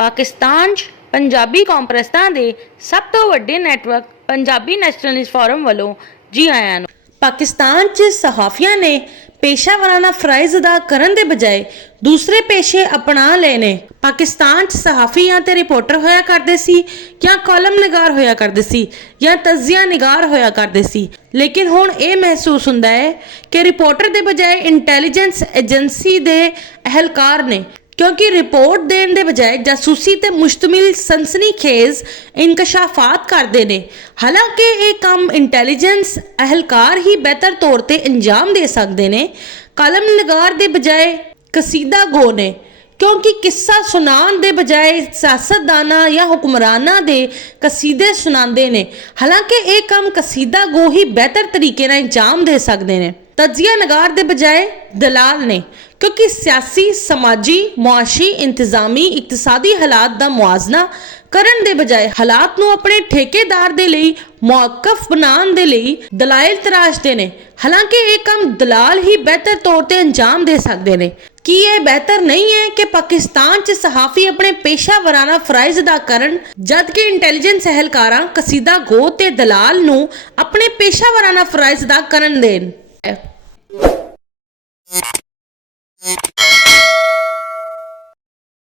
ਪਾਕਿਸਤਾਨ 'ਚ ਪੰਜਾਬੀ ਕਾਨਫਰੰਸਾਂ ਦੇ ਸਭ ਤੋਂ ਵੱਡੇ ਨੈਟਵਰਕ ਪੰਜਾਬੀ ਨੈਸ਼ਨਲਿਸਟ ਫੋਰਮ ਵੱਲੋਂ ਜੀ ਆਇਆਂ ਨੂੰ। ਪਾਕਿਸਤਾਨ 'ਚ ਸਹਾਫੀਆਂ ਨੇ ਪੇਸ਼ਾਵਰਾਨਾ ਫਰਾਇਜ਼ ਅਦਾ ਕਰਨ ਦੇ ਬਜਾਏ ਦੂਸਰੇ ਪੇਸ਼ੇ ਅਪਣਾ ਲਏ ਨੇ। ਪਾਕਿਸਤਾਨ 'ਚ ਸਹਾਫੀ ਜਾਂ ਤੇ ਰਿਪੋਰਟਰ ਹੋਇਆ ਕਰਦੇ ਸੀ ਜਾਂ ਕਾਲਮ ਨਿਗਾਰ ਹੋਇਆ ਕਰਦੇ ਸੀ ਜਾਂ ਤਜ਼ੀਆ ਨਿਗਾਰ ਹੋਇਆ ਕਰਦੇ ਸੀ, ਲੇਕਿਨ ਹੁਣ ਇਹ ਮਹਿਸੂਸ ਹੁੰਦਾ ਹੈ ਕਿ ਰਿਪੋਰਟਰ ਦੇ ਬਜਾਏ ਇੰਟੈਲੀਜੈਂਸ ਏਜੰਸੀ ਦੇ ਅਹਿਲਕਾਰ ਨੇ, ਕਿਉਂਕਿ ਰਿਪੋਰਟ ਦੇਣ ਦੇ ਬਜਾਏ ਜਾਸੂਸੀ ਤੇ ਮੁਸ਼ਤਮਿਲ ਸਨਸਨੀਖੇਜ਼ ਇਨਕਸ਼ਾਫਾਤ ਕਰਦੇ ਨੇ। ਹਾਲਾਂਕਿ ਇਹ ਕੰਮ ਇੰਟੈਲੀਜੈਂਸ ਅਹਿਲਕਾਰ ਹੀ ਬਿਹਤਰ ਤੌਰ ਤੇ ਅੰਜਾਮ ਦੇ ਸਕਦੇ ਨੇ। ਕਾਲਮ ਨਿਗਾਰ ਦੇ ਬਜਾਏ ਕਸੀਦਾ ਗੋ ਨੇ, ਕਿਉਂਕਿ ਕਿੱਸਾ ਸੁਣਾਉਣ ਦੇ ਬਜਾਏ ਸਿਆਸਤਦਾਨਾਂ ਜਾਂ ਹੁਕਮਰਾਨਾਂ ਦੇ ਕਸੀਦੇ ਸੁਣਾਉਂਦੇ ਨੇ। ਹਾਲਾਂਕਿ ਇਹ ਕੰਮ ਕਸੀਦਾ ਗੋ ਹੀ ਬਿਹਤਰ ਤਰੀਕੇ ਨਾਲ ਅੰਜਾਮ ਦੇ ਸਕਦੇ ਨੇ। ਤਜਜ਼ੀਆ ਨਿਗਾਰ ਦੇ ਬਜਾਏ ਦਲਾਲ ਨੇ, ਕਿਉਂਕਿ ਸਿਆਸੀ, ਸਮਾਜੀ, ਮੁਆਸ਼ੀ, ਇੰਤਜ਼ਾਮੀ, ਇਕਤਸਾਦੀ ਹਾਲਾਤ ਦਾ ਮੁਆਜ਼ਨਾ ਕਰਨ ਦੇ ਬਜਾਏ ਹਾਲਾਤ ਨੂੰ ਆਪਣੇ ਠੇਕੇਦਾਰ ਦੇ ਲਈ ਮੌਕਫ ਬਣਾਉਣ ਦੇ ਲਈ ਦਲਾਇਲ ਤਰਾਸ਼ਦੇ ਨੇ। ਹਾਲਾਂਕਿ ਇਹ ਕੰਮ ਦਲਾਲ ਹੀ ਬਿਹਤਰ ਤੌਰ ਤੇ ਅੰਜਾਮ ਦੇ ਸਕਦੇ ਨੇ। ਕੀ ਇਹ ਬਿਹਤਰ ਨਹੀਂ ਹੈ ਕਿ ਪਾਕਿਸਤਾਨ 'ਚ ਸਹਾਫੀ ਆਪਣੇ ਪੇਸ਼ਾਵਰਾਨਾ ਫਰਾਇਜ਼ ਅਦਾ ਕਰਨ, ਜਦਕਿ ਇੰਟੈਲੀਜੈਂਸ ਅਹਿਲਕਾਰਾਂ ਕਸੀਦਾ ਗੋ ਤੇ ਦਲਾਲ ਨੂੰ ਆਪਣੇ ਪੇਸ਼ਾਵਰਾਨਾ ਫਰਾਇਜ਼ ਅਦਾ ਕਰਨ ਦੇਣ?